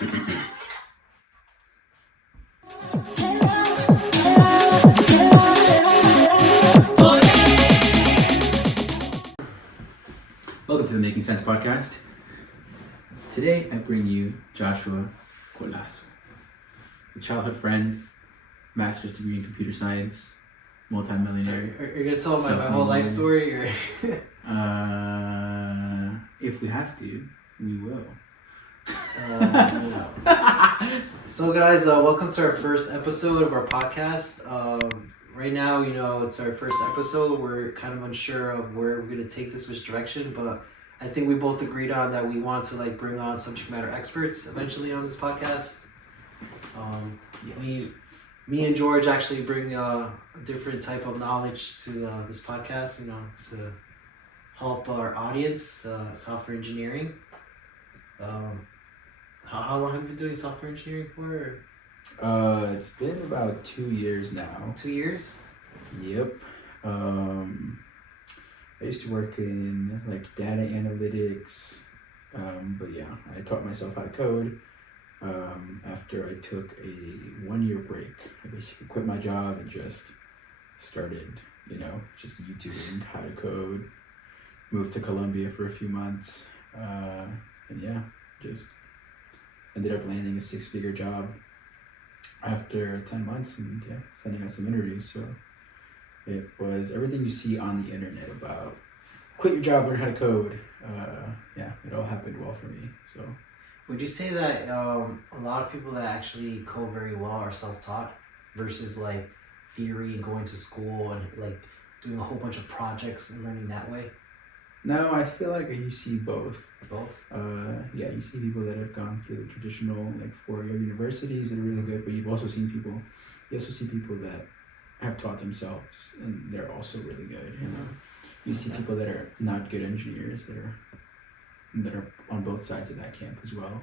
Welcome to the Making Sense podcast. Today I bring you Joshua Colasso, a childhood friend, master's degree in computer science, multi-millionaire. Are you going to tell my whole life story? Or? If we have to, we will. So guys, welcome to our first episode of our podcast. Right now, it's our first episode. We're kind of unsure of where we're going to take this, which direction, but I think we both agreed on that we want to bring on subject matter experts eventually on this podcast. Yes. Me and George actually bring a different type of knowledge to this podcast, to help our audience, software engineering. How long have you been doing software engineering for? It's been about 2 years now. 2 years? Yep. I used to work in data analytics, but yeah, I taught myself how to code after I took a 1-year break. I basically quit my job and just started, just YouTubing how to code. Moved to Colombia for a few months, and yeah, just ended up landing a 6-figure job after 10 months and sending out some interviews. So it was everything you see on the internet about quit your job, learn how to code. It all happened well for me. So would you say that a lot of people that actually code very well are self-taught versus theory and going to school and doing a whole bunch of projects and learning that way? No, I feel like you see both. Both? You see people that have gone through the traditional 4-year universities that are really good, but you also see people that have taught themselves and they're also really good. You see people that are not good engineers that are on both sides of that camp as well.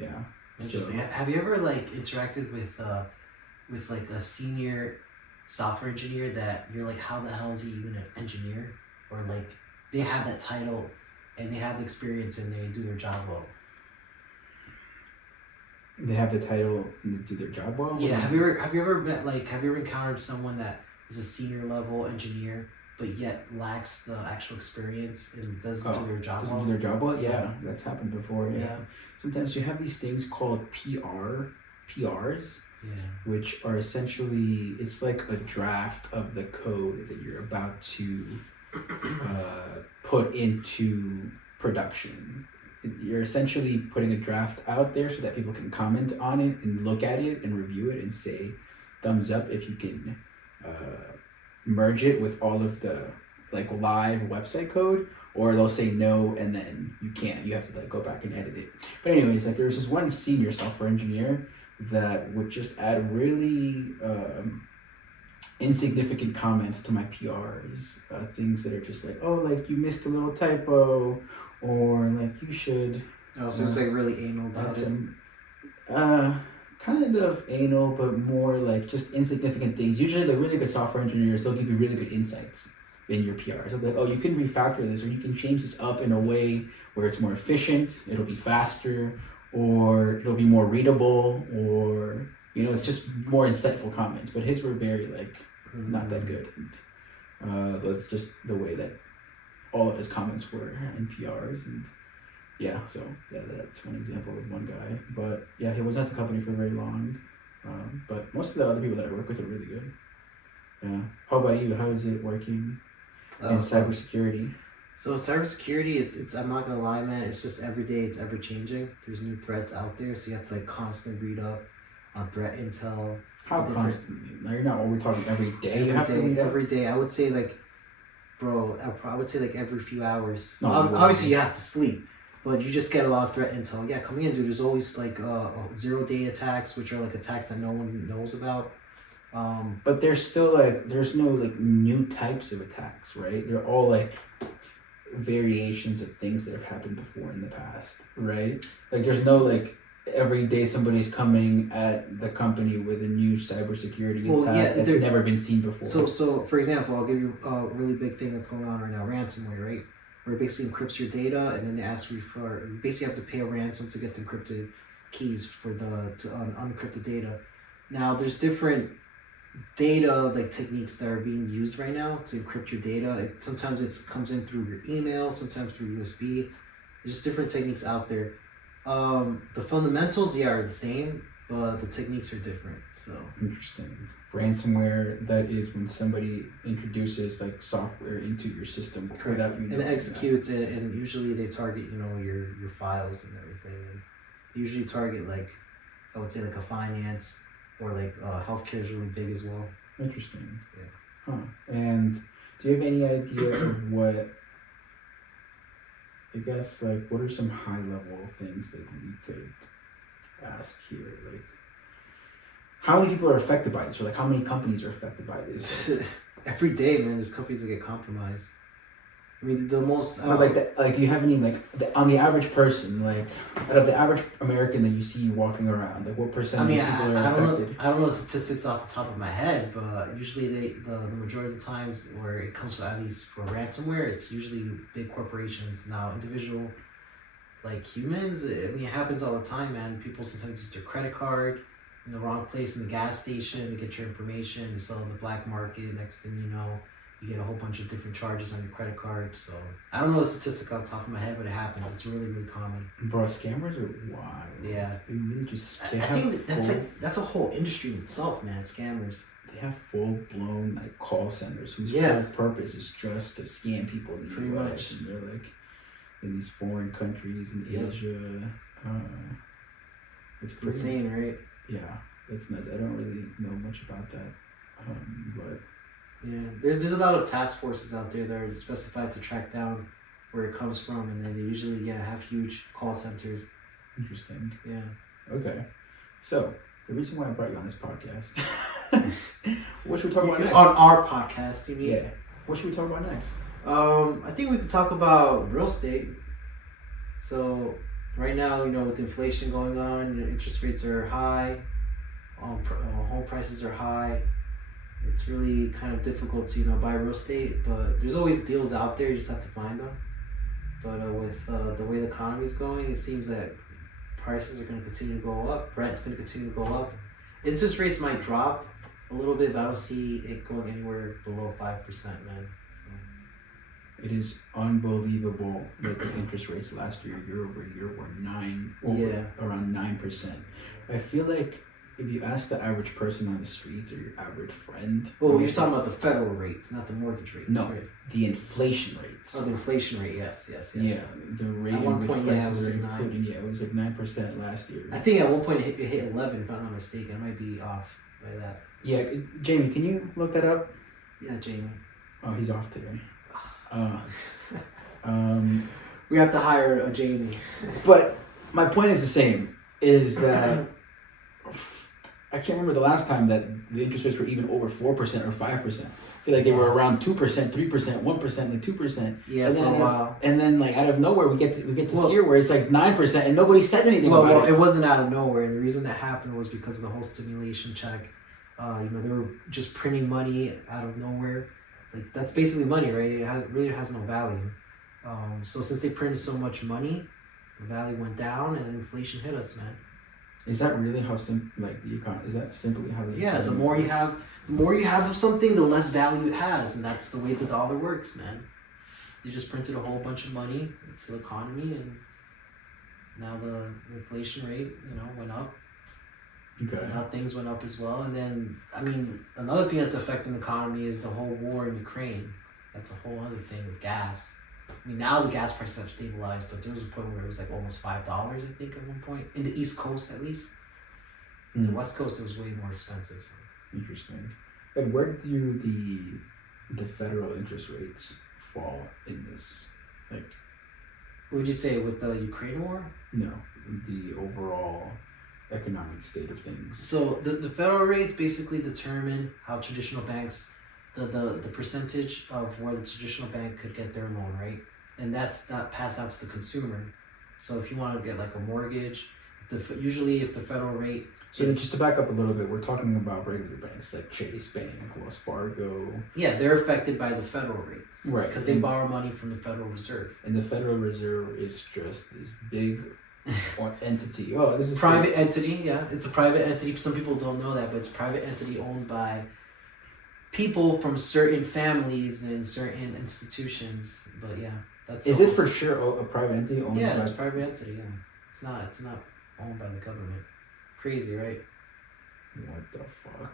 Yeah. Interesting. So, have you ever interacted with a senior software engineer that you're how the hell is he even an engineer? Or they have that title and they have the experience and they do their job well. They have the title and they do their job well? Yeah. Have you ever met have you ever encountered someone that is a senior level engineer but yet lacks the actual experience and doesn't do their job well? Doesn't do their job well? Yeah, that's happened before. Yeah. Sometimes you have these things called PRs, which are essentially, it's like a draft of the code that you're about to put into production. You're essentially putting a draft out there so that people can comment on it and look at it and review it and say thumbs up if you can merge it with all of the live website code, or they'll say no and then you can't. You have to go back and edit it. But anyways, there was this one senior software engineer that would just add really insignificant comments to my PRs, things that are just you missed a little typo, or you should. Oh, so it's really anal about it. Kind of anal, but more just insignificant things. Usually the really good software engineers, they'll give you really good insights in your PRs. They'll be like, oh, you can refactor this, or you can change this up in a way where it's more efficient, it'll be faster, or it'll be more readable, or it's just more insightful comments. But his were very not that good, and that's just the way that all of his comments were in PRs. And that's one example of one guy. But he wasn't at the company for very long. But most of the other people that I work with are really good. Yeah. How about you? How is it working in cybersecurity? So cybersecurity, it's I'm not gonna lie, man. It's just every day. It's ever changing. There's new threats out there, so you have to constantly read up on threat intel. How constantly? No, you're not. We're talking every day. Every day. I would say bro. I would say every few hours. No, obviously you have to sleep, but you just get a lot of threat intel. Yeah, coming in, dude. There's always 0-day attacks, which are attacks that no one knows about. But there's still there's no new types of attacks, right? They're all variations of things that have happened before in the past, right? There's no every day somebody's coming at the company with a new cybersecurity attack that's never been seen before. So for example, I'll give you a really big thing that's going on right now: ransomware, right? Where it basically encrypts your data, and then they ask you you basically have to pay a ransom to get the encrypted keys for the unencrypted data. Now there's different data like techniques that are being used right now to encrypt your data. Sometimes it comes in through your email, sometimes through USB. There's different techniques out there. The fundamentals, are the same, but the techniques are different. So interesting. Ransomware, that is when somebody introduces like software into your system without you and executes it, and usually they target your files and everything. And they usually target like I would say like a finance or like healthcare is really big as well. Interesting. Yeah. Huh. And do you have any idea of what? I guess like what are some high level things that we could ask here, like. How many people are affected by this, or like how many companies are affected by this? Every day, man, there's companies that get compromised. I mean, the most. But do you have any on the average person, like out of the average American that you see walking around, like what percentage of people are affected? I don't know the statistics off the top of my head, but usually the majority of the times where it comes from, at least for ransomware, it's usually big corporations. Now, individual, like humans, I mean, it happens all the time, man. People sometimes use their credit card in the wrong place in the gas station to get your information, you sell on the black market. Next thing you know, you get a whole bunch of different charges on your credit card. So I don't know the statistic off the top of my head, but it happens. It's really, really common. Bro, scammers are wild. Yeah. They really just. I think that's a whole industry in itself, man. Scammers. They have full blown like call centers whose whole purpose is just to scam people in the US, and they're like in these foreign countries in Asia. It's insane, right? Yeah, that's nuts. I don't really know much about that, but yeah, there's a lot of task forces out there that are specified to track down where it comes from, and then they usually have huge call centers. Interesting. Yeah. Okay, so the reason why I brought you on this podcast, what should we talk about next? On our podcast, you mean? Yeah. What should we talk about next? I think we could talk about real estate. So right now, with inflation going on, interest rates are high, home prices are high. It's really kind of difficult to buy real estate, but there's always deals out there. You just have to find them. But with the way the economy is going, it seems that prices are going to continue to go up. Rent's going to continue to go up. Interest rates might drop a little bit, but I don't see it going anywhere below 5%, man. It is unbelievable that the interest rates last year over year, were around 9%. I feel like if you ask the average person on the streets or your average friend... Oh, you're talking about the federal rates, not the mortgage rates. No, right? The inflation rates. Oh, the inflation rate, yes. Yeah, the rate at one point, prices are including, it was like 9% last year. I think at one point it hit 11, if I'm not mistaken. I might be off by that. Yeah, Jamie, can you look that up? Yeah, Jamie. Oh, he's off today. We have to hire a Jamie. But my point is the same, is that I can't remember the last time that the interest rates were even over 4% or 5%. I feel like they were around 2%, 3%, 1%, like 2%. Yeah, and then, for a while. And then like out of nowhere we get to see where it's like 9% and nobody says anything about it. Well, it wasn't out of nowhere, and the reason that happened was because of the whole stimulation check. They were just printing money out of nowhere. Like that's basically money, right? It really has no value. So since they printed so much money, the value went down and inflation hit us, man. Is that really how the economy? Is that simply how the the more you have, of something, the less value it has, and that's the way the dollar works, man. They just printed a whole bunch of money into the economy, and now the inflation rate, went up. Okay. Now things went up as well, and then another thing that's affecting the economy is the whole war in Ukraine. That's a whole other thing with gas. Now the gas prices have stabilized, but there was a point where it was like almost $5, I think, at one point in the East Coast, at least. In the West Coast, it was way more expensive. So. Interesting. And where do the federal interest rates fall in this? Like, what would you say with the Ukraine war? No, the overall economic state of things. So the federal rates basically determine how traditional banks, the percentage of where the traditional bank could get their loan, right? And that's not passed out to the consumer. So if you want to get like a mortgage, usually if the federal rate... So then just to back up a little bit, we're talking about regular banks like Chase Bank, Wells Fargo. Yeah, they're affected by the federal rates. Right. Because they borrow money from the Federal Reserve. And the Federal Reserve is just this big or entity. Oh, this is Private entity, yeah. It's a private entity. Some people don't know that, but it's a private entity owned by people from certain families and certain institutions. But yeah, that's Is all. it for sure a private entity owned Yeah, by? it's a private entity. Yeah, it's not owned by the government. Crazy, right? What the fuck?